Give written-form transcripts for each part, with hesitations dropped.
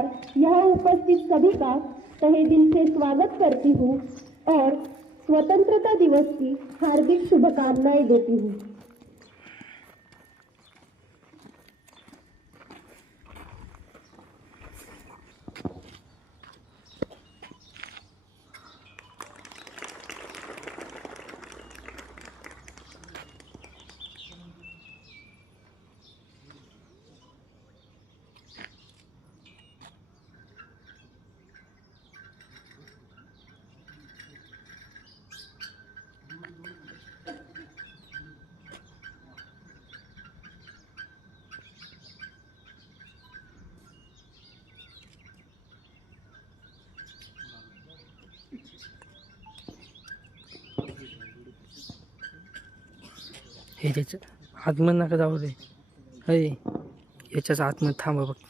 नमस्कार। यहाँ उपस्थित सभी का तहे दिल से स्वागत करती हूँ और स्वतंत्रता दिवस की हार्दिक शुभकामनाएं देती हूँ। हे त्याच्या आतमध्ये नका जाऊ दे. हे याच्याच आतमध्ये थांबा फक्त.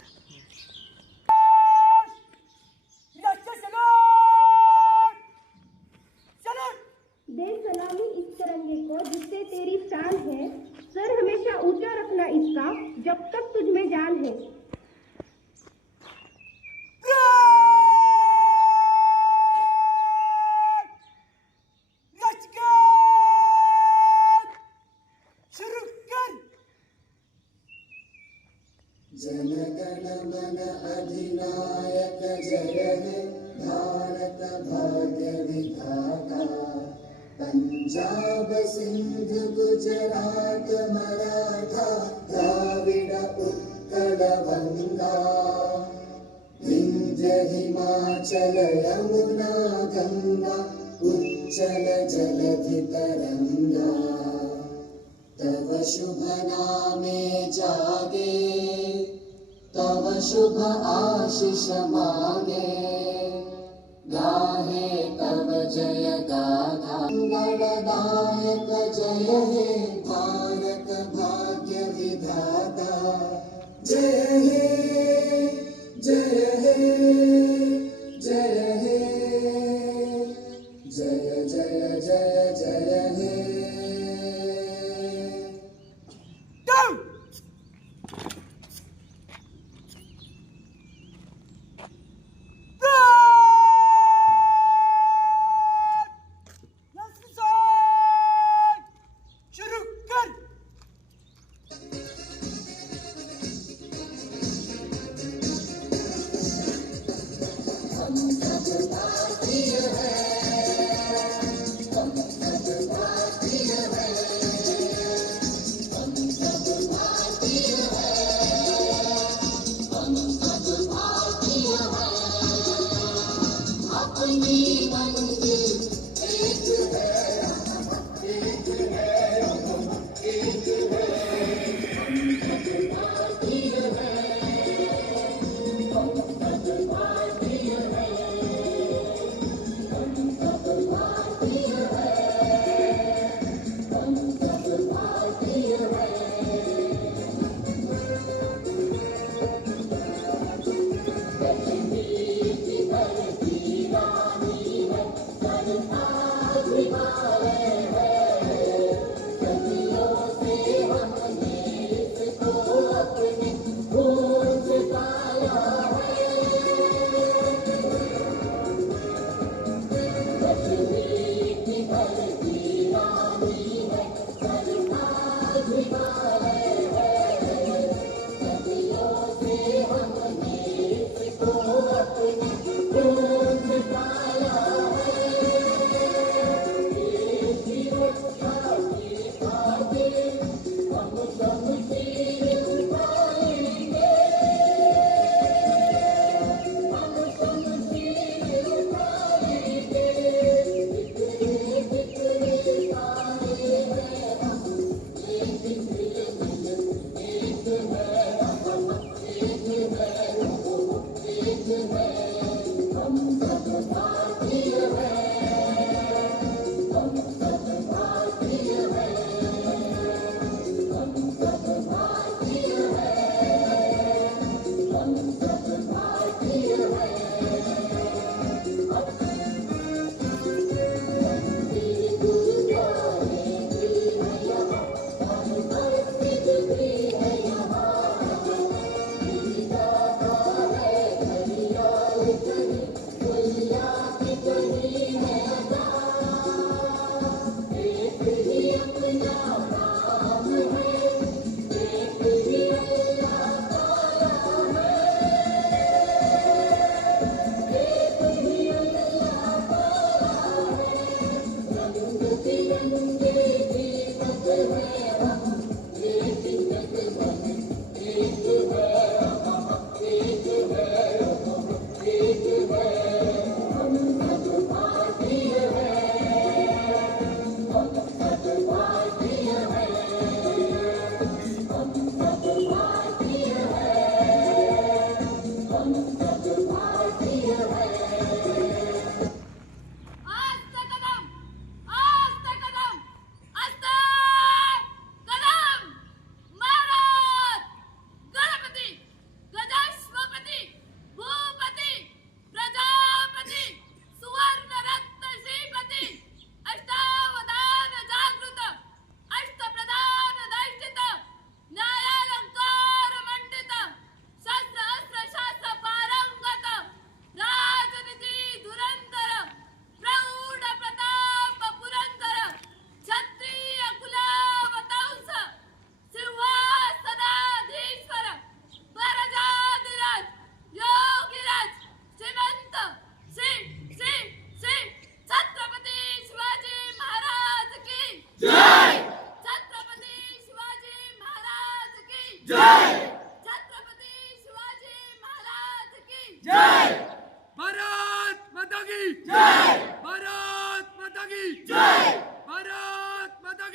दे सलामी इस तिरंगे को जिससे तेरी शान है, सर हमेशा ऊंचा रखना इसका जब तक तुझ में जान है। जनगण मन अधिनायक जय हे भारत भाग्य विधाता। पंजाब सिंध गुजरात मराठा द्राविड उत्कल गंगा। विंध्य हिमाचल यमुना गंगा उच्चल जलधि तरंगा। तव शुभ नामे जागे तव शुभ आशीष मागे। गाहे तव जय गाथा गणनायक जय हे भारत भाग्य विधाता। जय हे जय हे जय हे जय जय जय जय हे।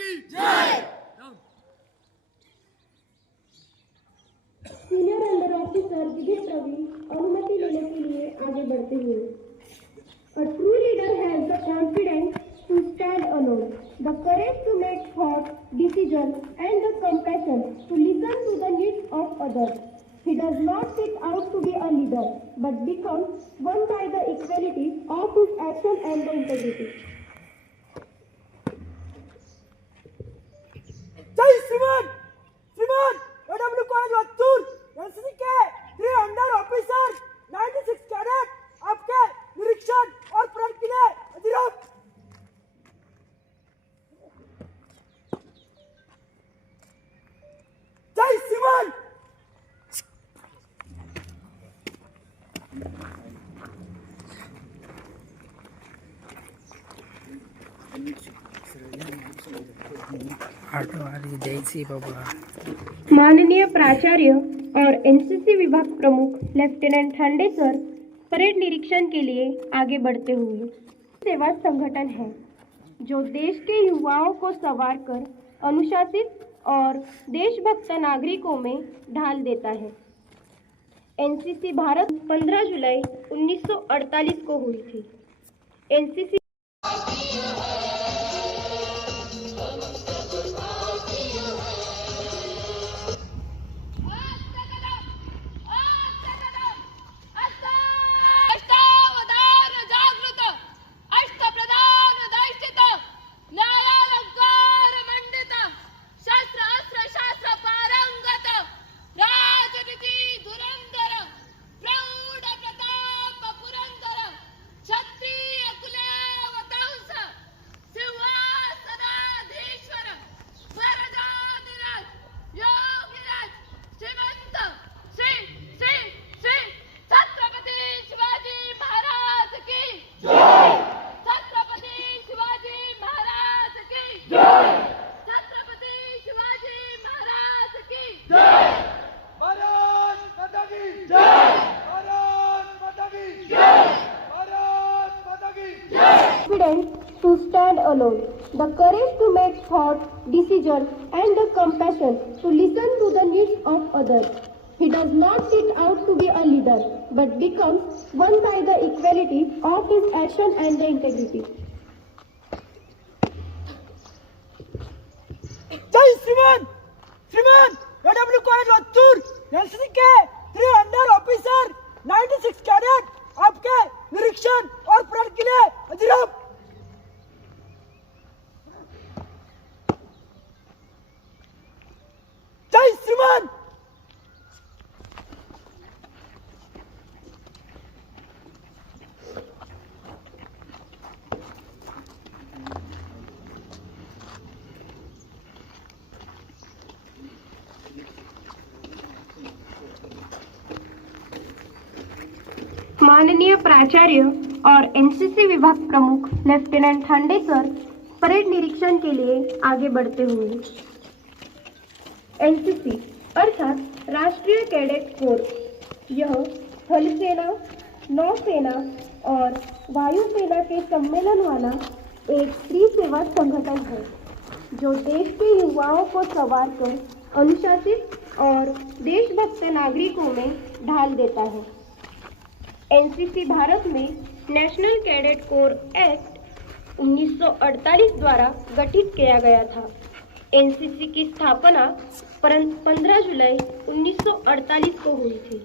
की जय। सीनियर अंडर ऑफिसर विजय प्रवीण अनुमति लेने के लिए आगे बढ़ते हुए। A true leader has the confidence to stand alone, the courage to make thought, decision, and the compassion to listen to the needs of others. He does not set out to be a leader, but becomes one by the equality of his action and the integrity. जय श्रीमान श्रीमान एडब्ल्यू college वत्तूर NCC के 3 under officer 96 cadet आपके निरीक्षण और प्रण के लिए अधिरोध। जय श्रीमान। आठवारी जय श्री बाबा। माननीय प्राचार्य और एनसीसी विभाग प्रमुख लेफ्टिनेंट ठांडे सर परेड निरीक्षण के लिए आगे बढ़ते हुए। सेवा संगठन है जो देश के युवाओं को संवार कर अनुशासित और देशभक्त नागरिकों में ढाल देता है। एनसीसी भारत 15 जुलाई 1948 को हुई थी। NCC to stand alone, the courage to make thought, decision, and the compassion to listen to the needs of others. He does not set out to be a leader, but becomes one by the equality of his action and the integrity. जय श्रीमान श्रीमान एडब्ल्यू college वत्तूर NCC के 3 under officer 96 cadet आपके निरीक्षण और प्रण के लिए अधिरोध। जय श्रीमान। माननीय प्राचार्य और एनसीसी विभाग प्रमुख लेफ्टिनेंट ठांडे सर परेड निरीक्षण के लिए आगे बढ़ते हुए। एनसीसी अर्थात राष्ट्रीय कैडेट कोर, यह थल सेना, नौसेना और वायुसेना के सम्मेलन वाला एक स्त्री सेवा संगठन है जो देश के युवाओं को संवार कर अनुशासित और देशभक्त नागरिकों में ढाल देता है। एनसीसी भारत में नेशनल कैडेट कोर एक्ट 1948 द्वारा गठित किया गया था। एनसीसी की स्थापना 15 जुलाई 1948 को हुई थी।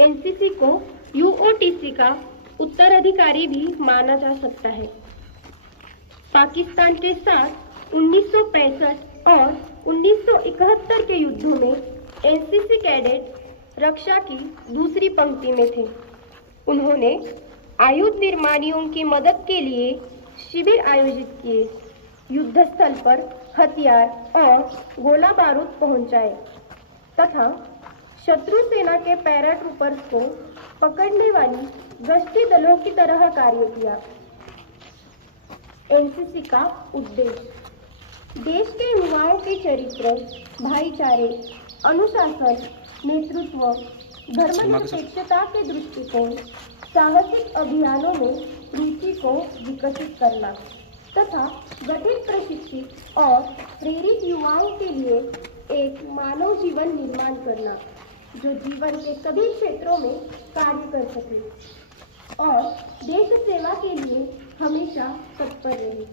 एनसीसी को यूओटीसी का उत्तराधिकारी भी माना जा सकता है। पाकिस्तान के साथ 1965 और 1971 के युद्धों में एनसीसी कैडेट रक्षा की दूसरी पंक्ति में थे। उन्होंने आयुध निर्माणियों की मदद के लिए शिविर आयोजित किए, युद्ध स्थल पर हथियार और गोला बारूद पहुंचाए तथा शत्रु सेना के पैराट्रूपर्स को पकड़ने वाली गश्ती दलों की तरह कार्य किया। एनसीसी का उद्देश्य देश के युवाओं के चरित्र, भाईचारे, अनुशासन, नेतृत्व, धर्मनिरपेक्षता के दृष्टिकोण, साहसिक अभियानों में रुचि को विकसित करना, तथा गठित, प्रशिक्षित और प्रेरित युवाओं के लिए एक मानव जीवन निर्माण करना जो जीवन के सभी क्षेत्रों में कार्य कर सके और देश सेवा के लिए हमेशा तत्पर रहे।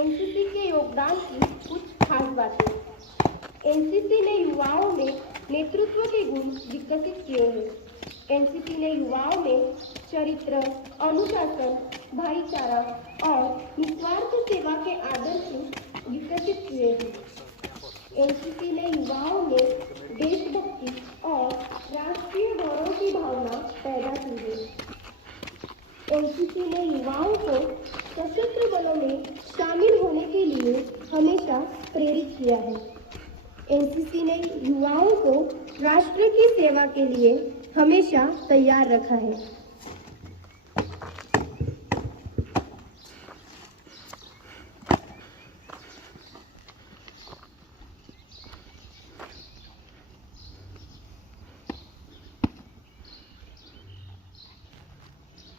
एनसीसी के योगदान की कुछ खास बातें। एनसीसी ने युवाओं में नेतृत्व के गुण विकसित किए हैं। एनसीसी ने युवाओं में चरित्र, अनुशासन, भाईचारा और निस्वार्थ सेवा के आदर्श विकसित किए हैं। एनसीसी ने युवाओं में देशभक्ति और राष्ट्रीय गौरव की भावना पैदा की है। एनसीसी ने युवाओं को सशस्त्र बलों में शामिल होने के लिए हमेशा प्रेरित किया है। एनसीसी ने युवाओं को राष्ट्र की सेवा के लिए हमेशा तैयार रखा है।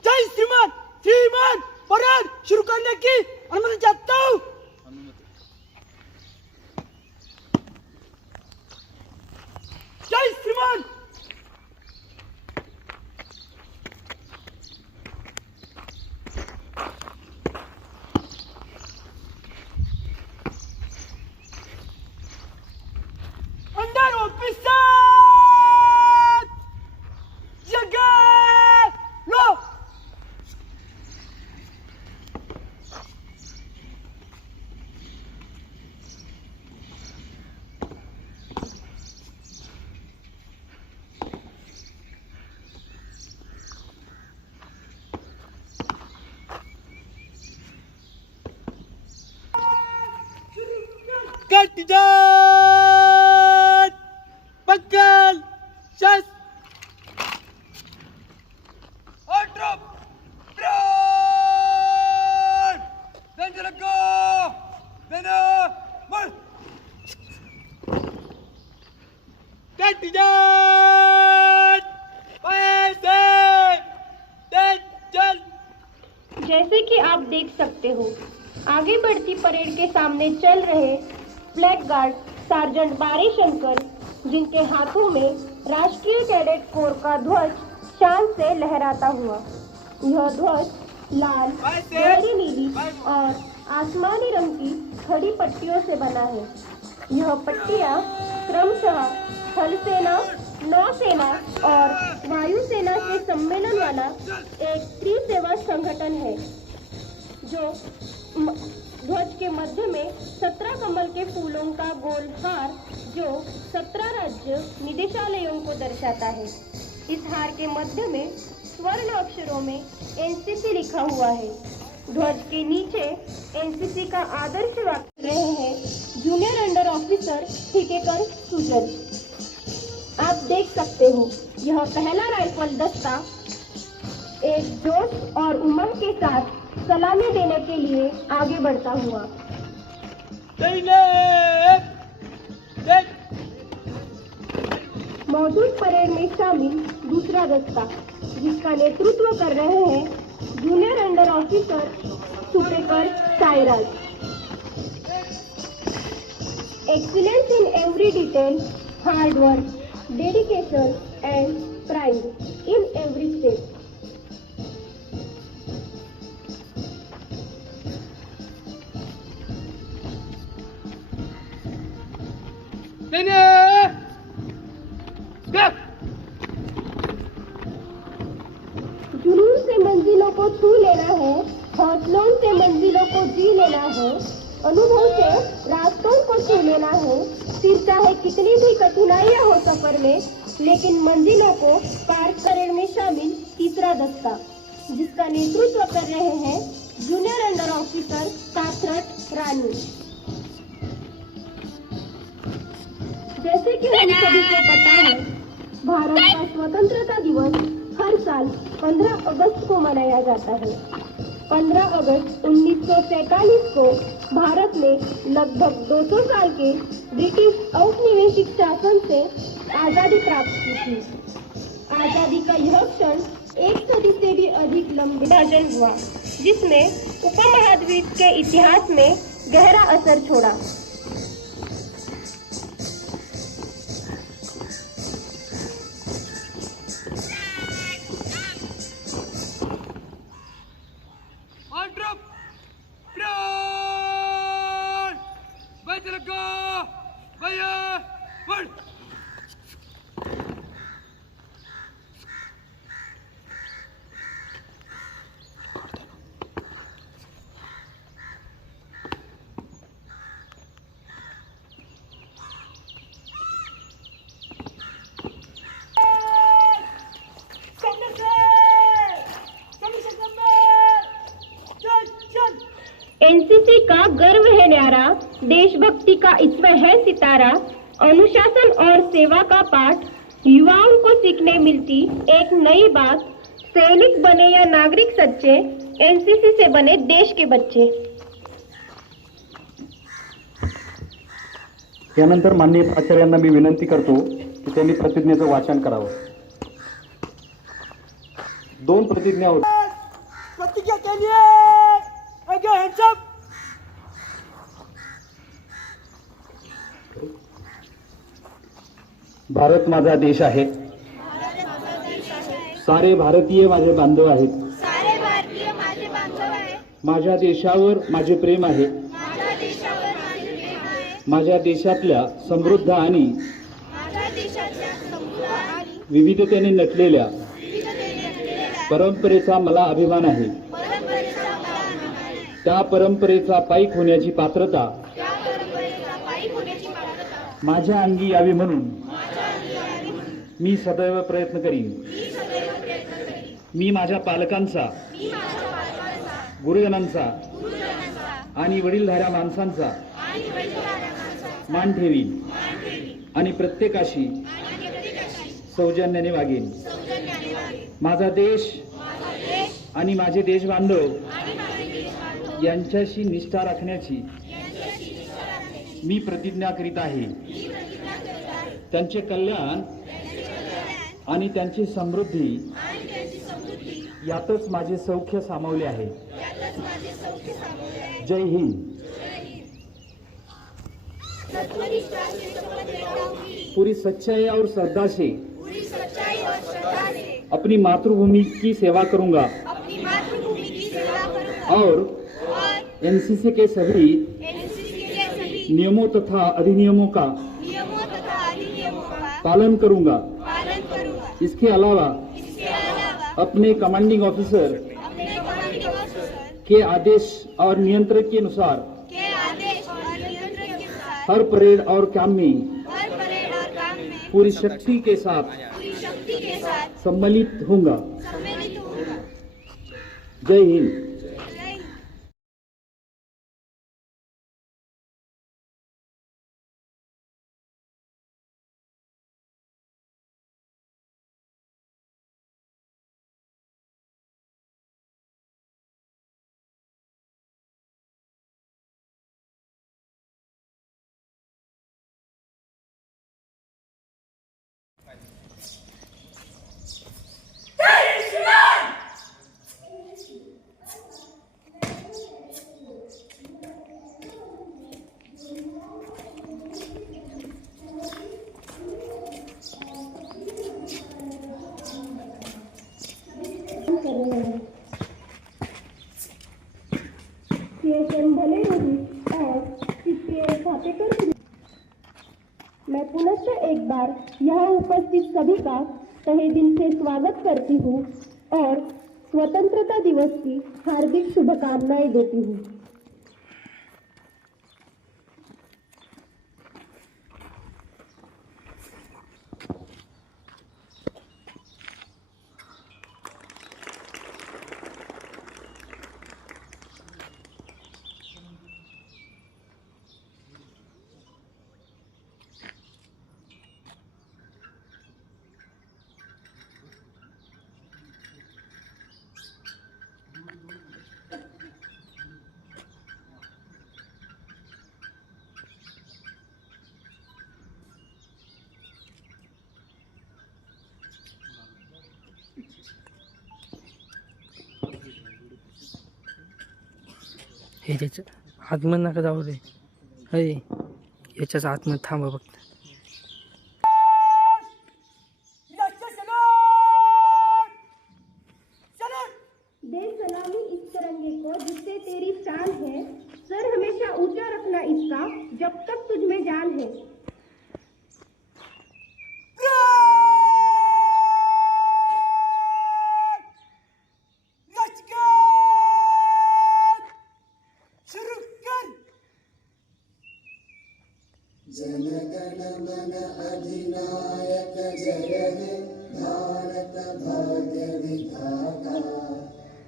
जय श्रीमान, श्रीमान परेड शुरू करने की अनुमति चाहता हूँ। जय श्रीमान। अंडर ऑफिसर जगह लो। Kandidat Bakal Syas On drop Run Dan jelaga Dana Mul Kandidat PSA Dan Jal। जैसे कि आप देख सकते हो, आगे बढ़ती परेड के सामने चल रहे फ्लैग गार्ड सार्जेंट बारी शंकर, जिनके हाथों में राष्ट्रीय कैडेट कोर का ध्वज शान से लहराता हुआ। यह ध्वज लाल, गहरी नीली और आसमानी रंग की खड़ी पट्टियों से बना है। यह पट्टियां क्रमशः थल सेना, नौसेना और वायुसेना के सम्मेलन वाला एक त्रिसेवा संगठन है, जो ध्वज के मध्य में 17 कमल के फूलों का गोल हार जो 17 राज्य निदेशालयों को दर्शाता है। इस हार के मध्य में स्वर्ण अक्षरों में एनसीसी लिखा हुआ है। ध्वज के नीचे एनसीसी का आदर्श वाक्य रहे हैं जूनियर अंडर ऑफिसर ठीकेकर सुजन। आप देख सकते हो, यह पहला राइफल दस्ता एक जोश और उमंग के साथ सलामी देने के लिए आगे बढ़ता हुआ। मौजूद परेड में शामिल दूसरा दस्ता, जिसका नेतृत्व कर रहे हैं junior under officer Supekar Sairaj. Excellence in every detail, hard work, dedication and pride in every step. जुनून से मंजिलों को छू लेना है, हौसलों से मंजिलों को जी लेना है, अनुभव से रास्तों को छू लेना है। फिर चाहे कितनी भी कठिनाइयां हो सफर में, लेकिन मंजिलों को पार करने में शामिल तीसरा दस्ता, जिसका नेतृत्व कर रहे हैं जूनियर अंडर ऑफिसर काथरट रानी। जैसे कि हम सभी को पता है, भारत का स्वतंत्रता दिवस हर साल 15 अगस्त को मनाया जाता है। 15 अगस्त 1947 को भारत ने लगभग 200 साल के ब्रिटिश औपनिवेशिक शासन से आज़ादी प्राप्त की थी। आज़ादी का यह क्षण एक सदी से भी अधिक लंबा विभाजन हुआ, जिसमें उपमहाद्वीप के इतिहास में गहरा असर छोड़ा। एनसीसी का गर्व है न्यारा, देशभक्ति का इसमें है सितारा, अनुशासन और सेवा का पाठ युवाओं को सीखने मिलती एक नई बात। सैनिक बने या नागरिक सच्चे, एनसीसी से बने देश के बच्चे। यानंतर माननीय प्राचार्यांना मी विनंती करतो की त्यांनी प्रतिज्ञेचं वाचन करावं। 2 प्रतिज्ञा होत्या। प्रतिज्ञा के लिए आगे हैंड्स अप। भारत माझा देश आहे, सारे भारतीय माझे बांधव आहेत, माझ्या देशावर माझे प्रेम आहे, माझ्या देशातल्या समृद्ध आणि विविधतेने नटलेल्या परंपरेचा मला अभिमान आहे। त्या परंपरेचा पाईक होण्याची पात्रता माझ्या अंगी यावी म्हणून मी सदैव प्रयत्न करीन। मी माझ्या पालकांचा, गुरुजनांचा आणि वडीलधाऱ्या माणसांचा मान ठेवीन आणि प्रत्येकाशी सौजन्याने वागेन। माझा देश आणि माझे देशबांधव यांच्याशी निष्ठा राखण्याची मी प्रतिज्ञा करीत आहे। त्यांचे कल्याण आणि त्यांची समृद्धी यातच माझे सौख्य सामावले आहे। जय हिंद। पूरी सच्चाई और श्रद्धा से अपनी मातृभूमि की सेवा करूंगा और एनसीसी के सभी नियमों तथा अधिनियमों का पालन करूंगा। इसके अलावा अपने कमांडिंग ऑफिसर के आदेश और नियंत्रण के अनुसार हर परेड और काम में पूरी शक्ति के साथ सम्मिलित होऊंगा। जय हिंद। भले रही और सीपीएम खातेकर। मैं पुनः एक बार यहाँ उपस्थित सभी का तहे दिल से स्वागत करती हूँ और स्वतंत्रता दिवस की हार्दिक शुभकामनाएं देती हूँ। हे त्याच्या आतमध्ये नका जाऊ रे. हे याच्याच आतमध्ये थांबा फक्त. दे सलामी इस तिरंगे को जिससे तेरी शान है, सर हमेशा ऊंचा रखना इसका जब तक तुझ में जान है. जनगण मन अधिनायक जय हे भारत भाग्य विधाता.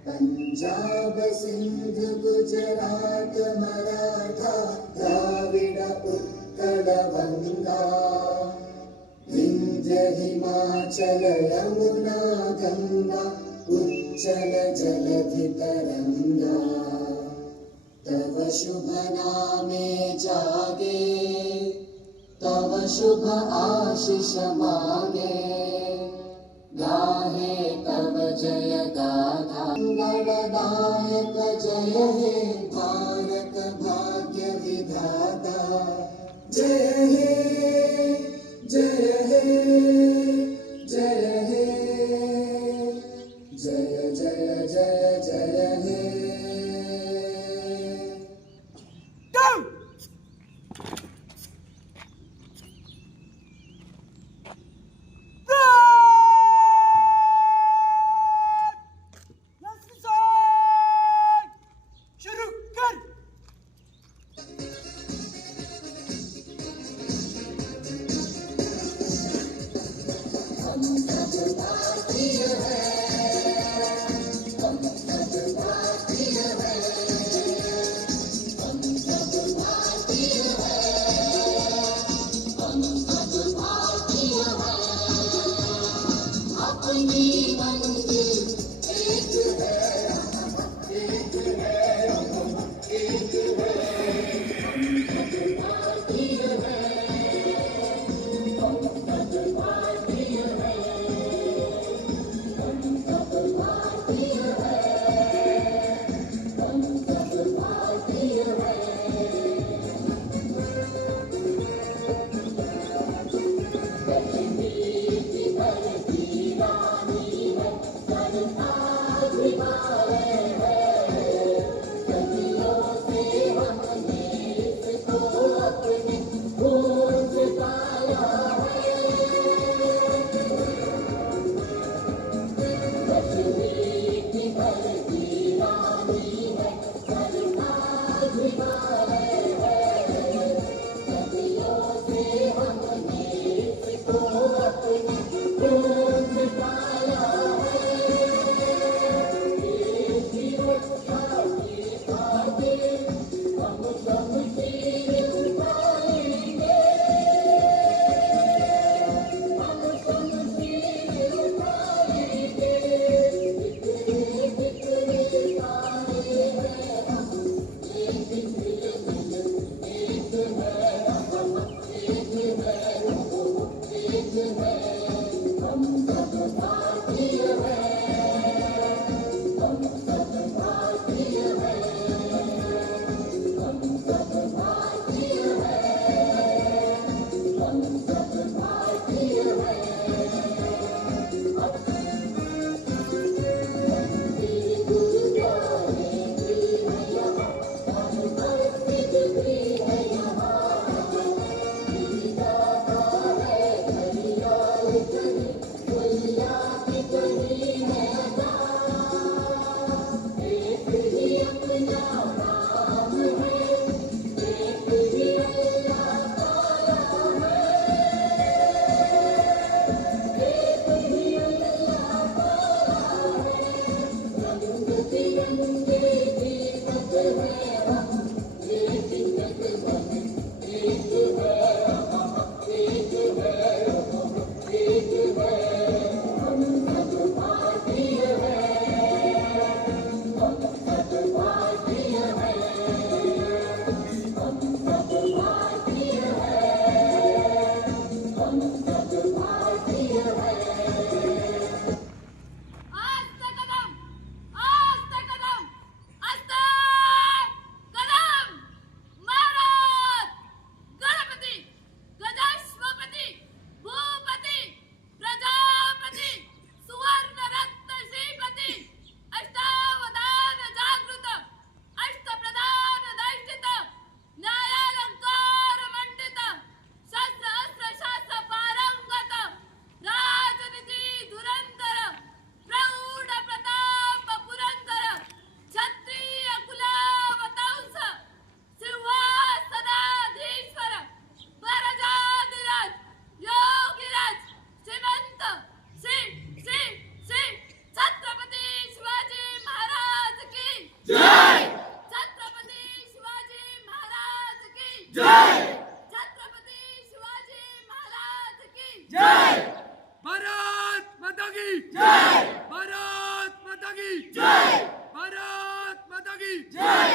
पंजाब सिंध गुजरात मराठा द्राविड उत्कल गंगा. विंध्य हिमाचल यमुना गंगा उच्चल जलधि तरंगा. तव शुभ नामे जागे, तव शुभ आशीष मागे. गाहे तव जय गाथा. मंगलदायक जय हे भारत भाग्य विधाता. जय हे जय हे जय हे जय जय जय जय हे. भारतीय है, हम सब भारतीय की जय। भारत माता की जय।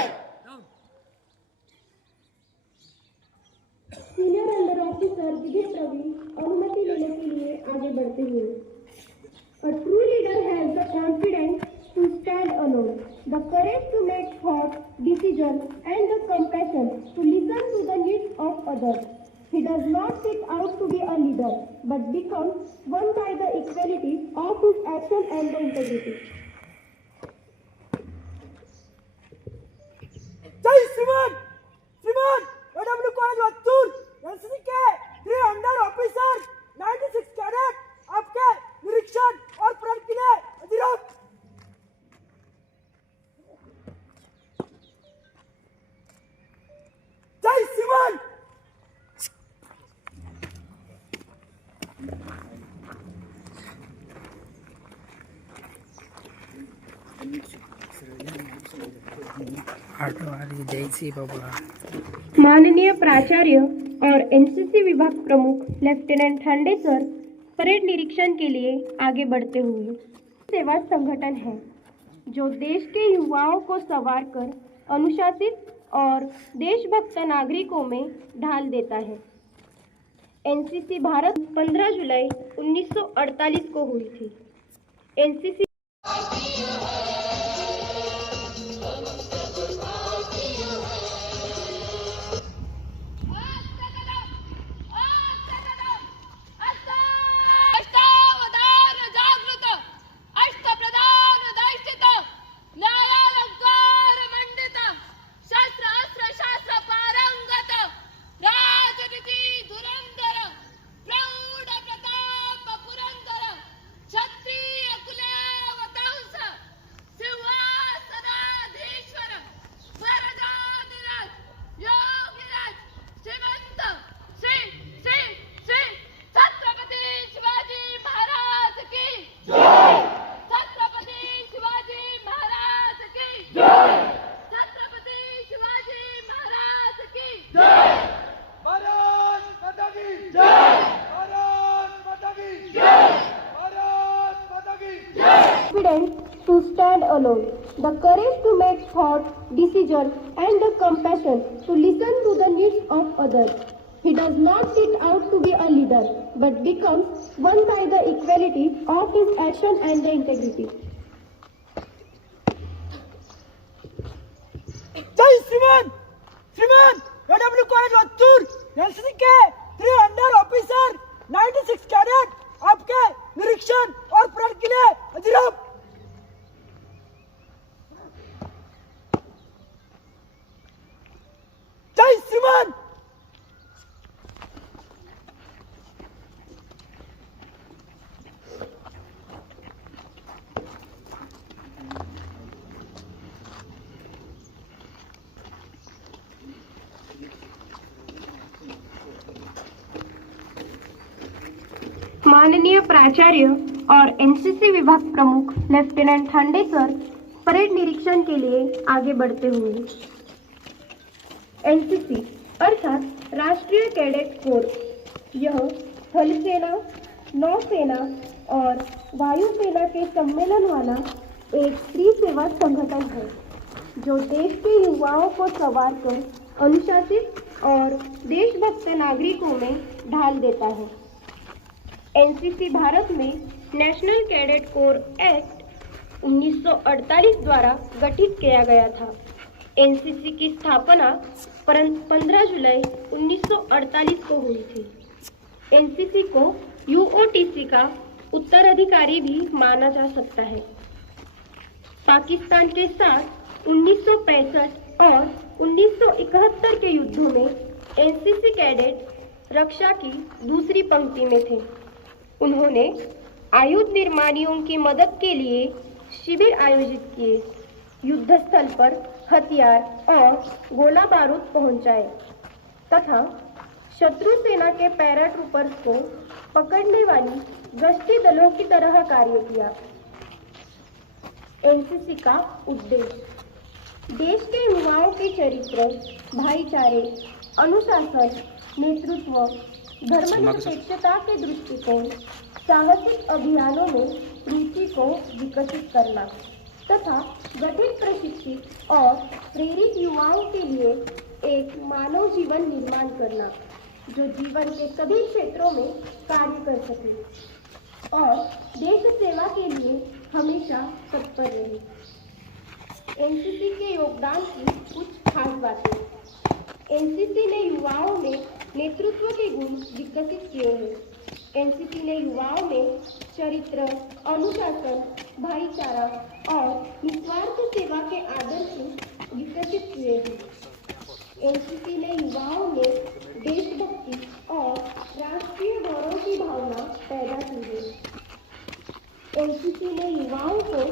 सीनियर अंडर ऑफिसर विजय प्रवीण अनुमति लेने के लिए आगे बढ़ते हुए A true leader has the confidence to stand alone, the courage to make thought, decisions, and the compassion to listen to the needs of others. He does not set out to be a leader, but becomes one by the equality of his action and the integrity. जय श्रीमान श्रीमान एडब्ल्यू college वत्तूर NCC के 3 under officer 96 cadet आपके निरीक्षण और प्रण के लिए अधिराम। जय श्रीमान। आठवारी जय श्री बाबा। माननीय प्राचार्य और एनसीसी विभाग प्रमुख लेफ्टिनेंट ठंडे सर परेड निरीक्षण के लिए आगे बढ़ते हुए सेवा संगठन है जो देश के युवाओं को संवार कर अनुशासित और देशभक्त नागरिकों में ढाल देता है। एनसीसी भारत 15 जुलाई 1948 को हुई थी। NCC to stand alone, the courage to make thought, decisions, and the compassion to listen to the needs of others. He does not set out to be a leader, but becomes one by the equality of his action and the integrity. जय श्रीमान श्रीमान एडब्ल्यू college वत्तूर NCC के 3 under officer 96 cadet आपके निरीक्षण और प्रण के लिए अधिराम। जय श्रीमान। माननीय प्राचार्य और एनसीसी विभाग प्रमुख लेफ्टिनेंट ठंडे सर परेड निरीक्षण के लिए आगे बढ़ते हुए एनसीसी अर्थात राष्ट्रीय कैडेट कोर यह थल सेना, नौसेना और वायुसेना के सम्मेलन वाला एक स्त्री सेवा संगठन है जो देश के युवाओं को संवार कर अनुशासित और देशभक्त नागरिकों में ढाल देता है। एनसीसी भारत में नेशनल कैडेट कोर एक्ट 1948 द्वारा गठित किया गया था। एनसीसी की स्थापना 15 जुलाई 1948 को हुई थी। एनसीसी को यूओटीसी का उत्तराधिकारी भी माना जा सकता है। पाकिस्तान के साथ 1965 और 1971 के युद्धों में एनसीसी कैडेट रक्षा की दूसरी पंक्ति में थे। उन्होंने आयुध निर्माणियों की मदद के लिए शिविर आयोजित किए, युद्ध स्थल पर हथियार और गोला बारूद पहुंचाए तथा शत्रु सेना के पैराट्रूपर्स को पकड़ने वाली गश्ती दलों की तरह कार्य किया। एनसीसी का उद्देश्य देश के युवाओं के चरित्र, भाईचारे, अनुशासन, नेतृत्व, धर्मनिरपेक्षता के दृष्टिकोण, साहसिक अभियानों में रुचि को विकसित करना, तथा गठित, प्रशिक्षित और प्रेरित युवाओं के लिए एक मानव जीवन निर्माण करना जो जीवन के सभी क्षेत्रों में कार्य कर सके और देश सेवा के लिए हमेशा तत्पर रहे। एनसीसी के योगदान की कुछ खास बातें। एनसीसी ने युवाओं में नेतृत्व के गुण विकसित किए हैं। एनसीसी ने युवाओं में चरित्र, अनुशासन, भाईचारा और निस्वार्थ सेवा के आदर्श विकसित किए हैं। एनसीसी ने युवाओं में देशभक्ति और राष्ट्रीय गौरव की भावना पैदा की है। एनसीसी ने युवाओं को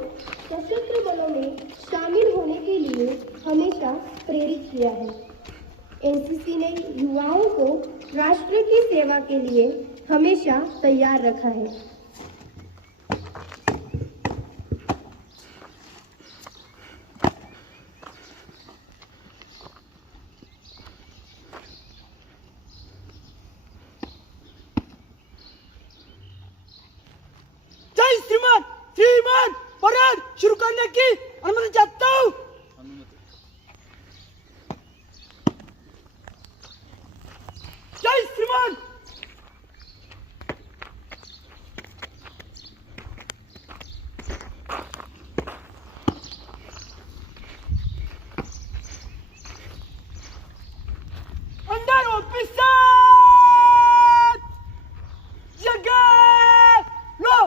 सशस्त्र बलों में शामिल होने के लिए हमेशा प्रेरित किया है। एनसीसी ने युवाओं को राष्ट्र की सेवा के लिए हमेशा तैयार रखा है। जय श्रीमान, श्रीमान परेड शुरू करने की अनुमति चाहता हूँ। जय श्रीमान। अंडर ऑफिसर जगह लो।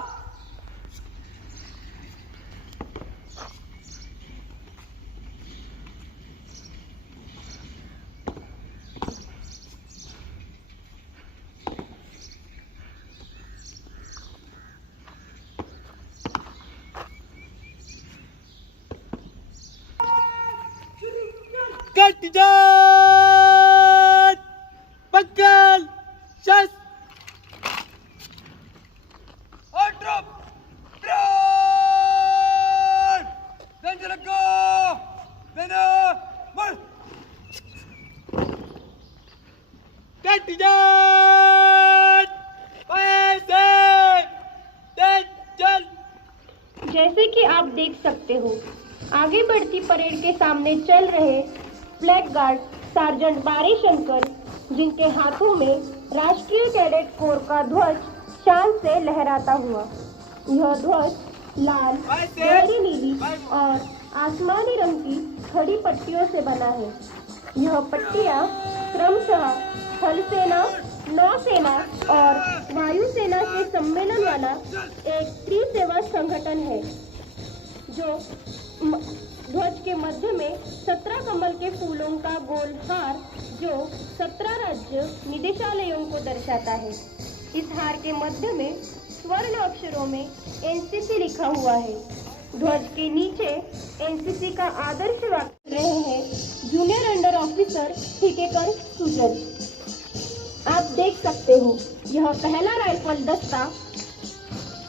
Kandidat Bakal Syas Odrop Drone Dan Jelaga Dana Mul Kandidat Paese Denjal। जैसे कि आप देख सकते हो, आगे बढ़ती परेड के सामने चल रहे फ्लैग गार्ड सार्जेंट बारी शंकर, जिनके हाथों में राष्ट्रीय कैडेट कोर का ध्वज शान से लहराता हुआ। यह ध्वज लाल, गहरी नीली और आसमानी रंग की खड़ी पट्टियों से बना है। यह पट्टियां क्रमशः थल सेना, नौसेना और वायुसेना के सम्मेलन वाला एक त्रिसेवा संगठन है, जो ध्वज के मध्य में 17 कमल के फूलों का गोल हार जो 17 राज्य निदेशालयों को दर्शाता है। इस हार के मध्य में स्वर्ण अक्षरों में एनसीसी लिखा हुआ है। ध्वज के नीचे एनसीसी का आदर्श वाक्य रहे हैं जूनियर अंडर ऑफिसर ठीकेकर सुजन। आप देख सकते हो, यह पहला राइफल दस्ता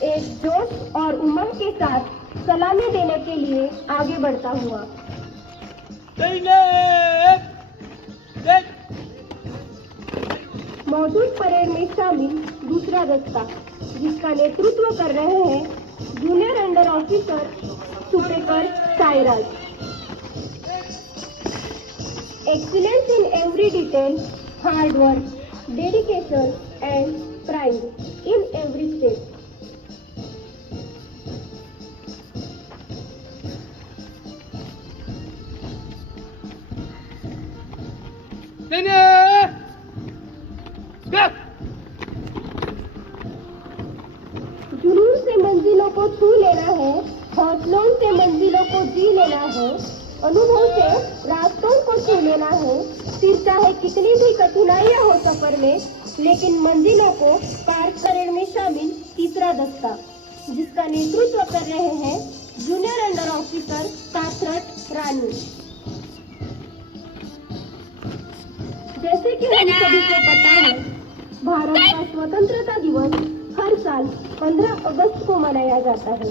एक जोश और उमंग के साथ सलामी देने के लिए आगे बढ़ता हुआ। मौजूद परेड में शामिल दूसरा दस्ता, जिसका नेतृत्व कर रहे हैं junior under officer Supekar Sairaj. Excellence in every detail, hard work, dedication and pride in every step. जुनून से मंजिलों को छू लेना है, हौसलों से मंजिलों को जी लेना है, अनुभव से रास्तों को छू लेना है। फिर चाहे कितनी भी कठिनाइयां हो सफर में, लेकिन मंजिलों को पार करने में शामिल तीसरा दस्ता, जिसका नेतृत्व कर रहे हैं जूनियर अंडर ऑफिसर काथरट रानी। जैसे कि हम सभी को पता है, भारत का स्वतंत्रता दिवस हर साल 15 अगस्त को मनाया जाता है।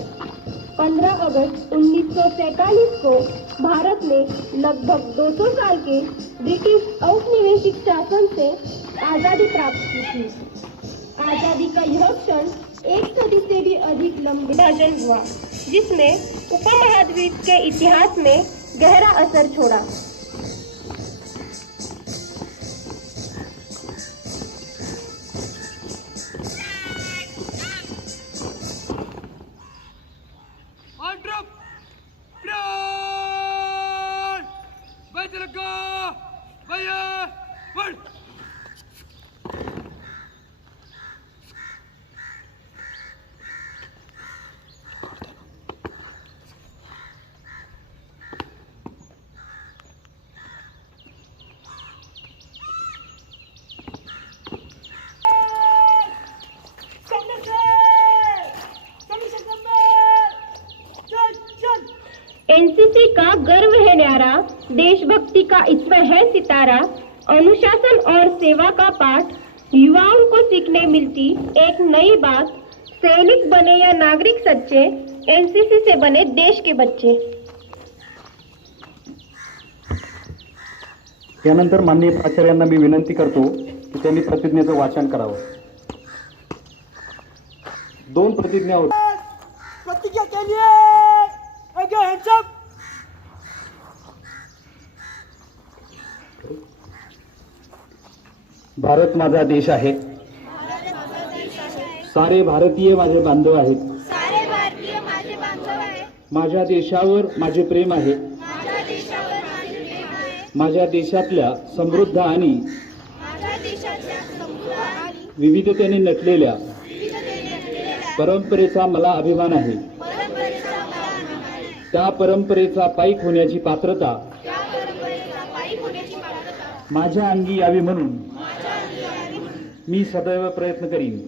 15 अगस्त 1947 को भारत ने लगभग 200 साल के ब्रिटिश औपनिवेशिक शासन से आज़ादी प्राप्त की थी। आज़ादी का यह क्षण 1 सदी से भी अधिक लंबा विभाजन हुआ, जिसने उपमहाद्वीप के इतिहास में गहरा असर छोड़ा। एनसीसी का गर्व है न्यारा, देशभक्ति का इसमें है सितारा, अनुशासन और सेवा का पाठ युवाओं को सीखने मिलती एक नई बात। सैनिक बने या नागरिक सच्चे, एनसीसी से बने देश के बच्चे। त्यानंतर माननीय प्राचार्यांना मी विनंती करतो की त्यांनी प्रतिज्ञेचं वाचन करावं। 2 प्रतिज्ञा होत्या। प्रतिज्ञा के लिए आगे hands up। भारत माझा देश आहे, सारे भारतीय माझे बांधव आहेत, माझ्या देशावर माझे प्रेम आहे, माझ्या देशातल्या समृद्ध आणि विविधतेने नटलेल्या परंपरेचा मला अभिमान आहे। त्या परंपरेचा पाईक होण्याची पात्रता माझ्या अंगी यावी म्हणून मी सदैव प्रयत्न करीन।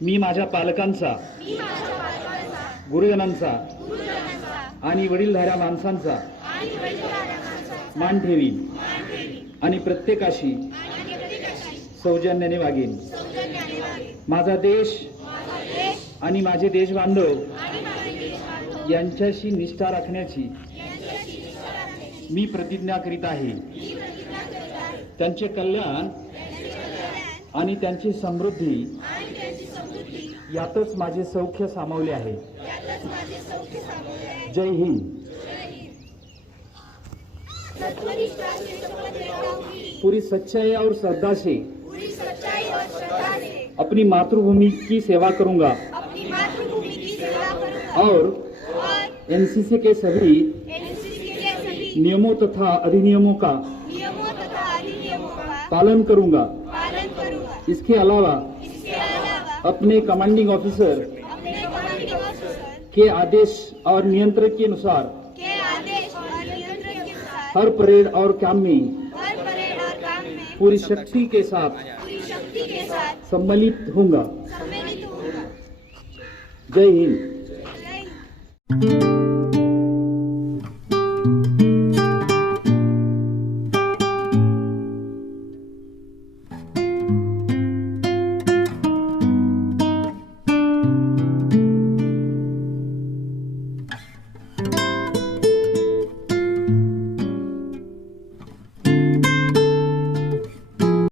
मी माझ्या पालकांचा, गुरुजनांचा आणि वडीलधाऱ्या माणसांचा मान ठेवीन आणि प्रत्येकाशी सौजन्याने वागेन। माझा देश आणि माझे देशबांधव यांच्याशी निष्ठा राखण्याची मी प्रतिज्ञा करीत आहे। त्यांचे कल्याण आणि त्यांची समृद्धी यातच माझे सौख्य सामावले आहे। जय हिंद। पूरी सच्चाई और श्रद्धा से अपनी मातृभूमि की सेवा करूंगा और एनसीसी के सभी नियमों तथा अधिनियमों का पालन करूंगा। इसके अलावा अपने कमांडिंग ऑफिसर के आदेश और नियंत्रण के अनुसार हर परेड और काम में पूरी शक्ति के साथ सम्मिलित होऊंगा। जय हिंद।